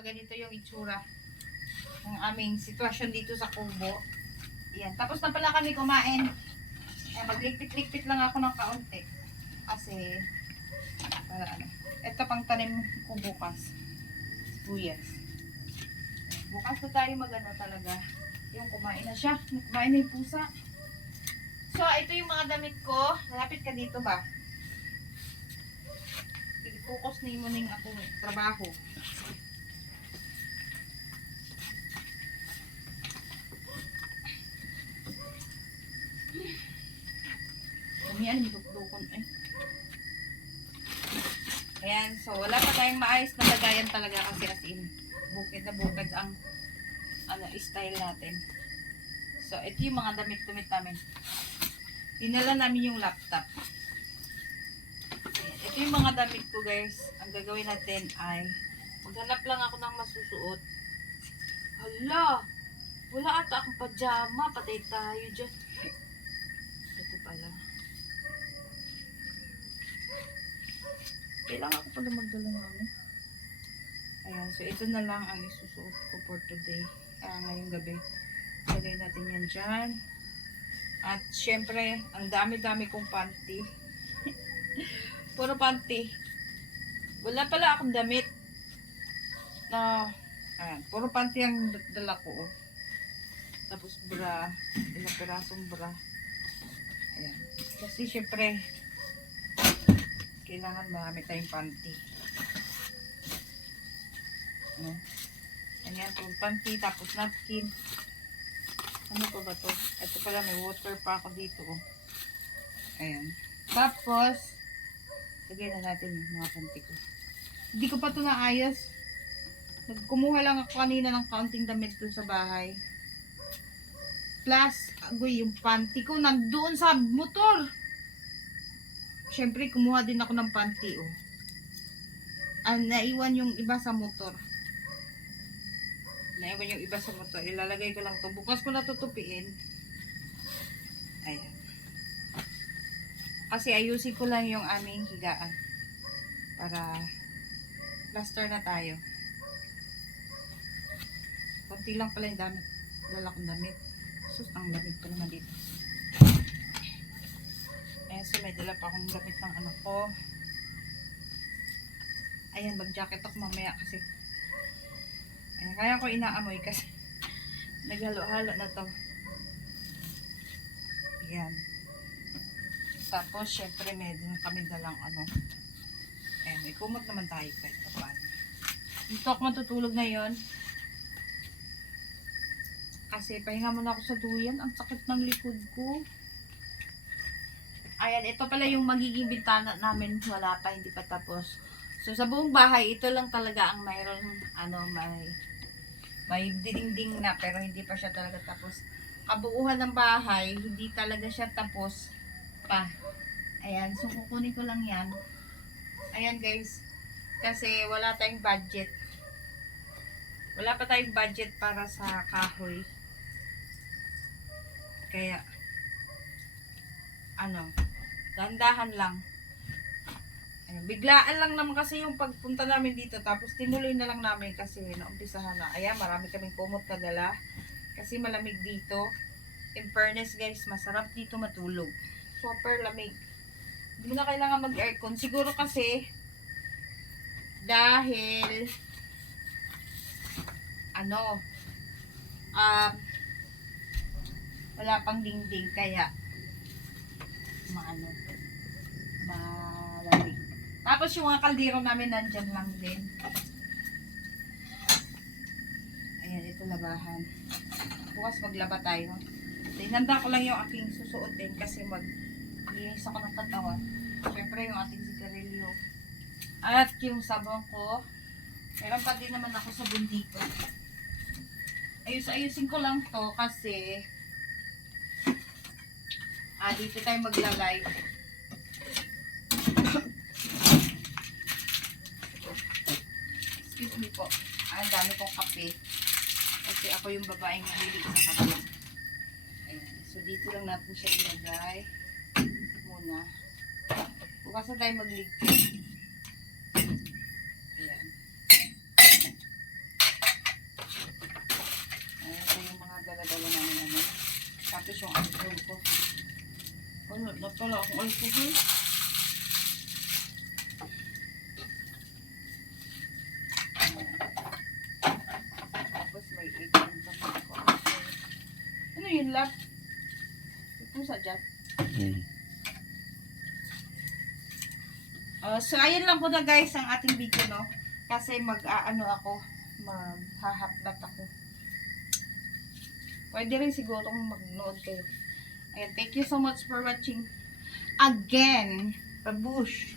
So, ganito yung itsura ng aming sitwasyon dito sa kubo. Ayan. Tapos na pala kami kumain. Ayan, maglikpit-likpit lang ako ng kaunti. Kasi, para ano. Ito pang tanim ko bukas. Sibuyas. Bukas na tayo magano talaga. Yung kumain na siya. Kumain na yung pusa. So, ito yung mga damit ko. Malapit ka dito ba? Focus na mo ng akong trabaho. Kamihan, dukdukon eh. Ayan, so wala pa tayong maayos na lagayan talaga kasi as in bukid na bukid ang style natin. So, ito yung mga damit-damit namin. Dinala namin yung laptop. Ayan, ito yung mga damit ko guys. Ang gagawin natin ay maghanap lang ako ng masusuot. Hala! Wala ata akong pajama. Patay tayo dyan. Ito pala. Kailangan ako pala magdala ng ano. Ayan, so ito na lang ang isusuot ko for today. Ngayong gabi. Lagay natin yan dyan. At syempre, ang dami-dami kong panty. Puro panty. Wala pala akong damit. Ayan, puro panty ang dala ko. Oh. Tapos bra. Ilang pirasong bra. Ayan. Kasi syempre, kailangan marami tayong panty. No? Ayan, puro panty. Tapos napkin. Ano pa ba to? Ito pala, may water pa ako dito. Oh. Ayan. Tapos, lagay na natin yung mga panty ko. Hindi ko pa ito naayos. Kumuha lang ako kanina ng kaunting damit dun sa bahay. Plus, agoy, yung panty ko nandoon sa motor. Siyempre, kumuha din ako ng panty. Oh. Naiwan yung iba sa motor. Naiwan yung iba sa motor. Ilalagay ko lang to. Bukas ko natutupiin. Ayan. Kasi ayusin ko lang yung aming higaan. Para plaster na tayo. Konti lang pala yung damit. Dala kong damit. Sus, ang damit pa naman dito. Ayan, so may dala pa akong damit ng anak ko. Ayan, mag-jacket ako mamaya kasi ayan, kaya ko inaamoy kasi naghalo-halo na to. Ayan. Tapos, syempre, meron kami dalang ano. Ayan, may kumot naman tayo kahit paano. Dito ako matutulog ngayon. Kasi pahinga muna ako sa duyan. Ang sakit ng likod ko. Ayan, ito pala yung magiging bintana namin. Wala pa, hindi pa tapos. So, sa buong bahay, ito lang talaga ang mayroon, may dinding na, pero hindi pa siya talaga tapos. Kabuuhan ng bahay, hindi talaga siya tapos pa. Ayan, so kukunin ko lang yan. Ayan guys, kasi wala tayong budget. Wala pa tayong budget para sa kahoy. Kaya, dahan-dahan lang. Ayan, biglaan lang naman kasi yung pagpunta namin dito. Tapos tinuloy na lang namin kasi naumpisahan na. Ayan, marami kaming kumot na dala. Kasi malamig dito. In fairness guys, masarap dito matulog. Super lamig. Hindi mo na kailangan mag-aircon. Siguro kasi, dahil, wala pang dingding. Kaya, malamig. Tapos yung mga kaldero namin nandyan lang din. Ayan, ito labahan. Bukas maglaba tayo. Tinanda ko lang yung aking susuotin kasi maglinis ako ng katawan. Siyempre yung ating sigarilyo. At yung sabon ko. Meron pa din naman ako sabon dito. Ayusin ko lang to kasi dito tayo magla-live. Excuse me po. Ang dami kong kape. Kasi ako yung babaeng mahilig sa kape. Ayan. So, dito lang natin siya ilagay. Muna. Bukas na tayo magligpit. Ayan. Tapos yung alcohol ko. Wala na pala akong alcohol. Tapos may egg ang tamak ko. Ano yun, lap? Ito sa dyan. So, ayun lang po na guys ang ating video, no? Kasi maghahapbat ako. Pwede rin siguro mag-nood kayo. Ayan, thank you so much for watching. Again, babush!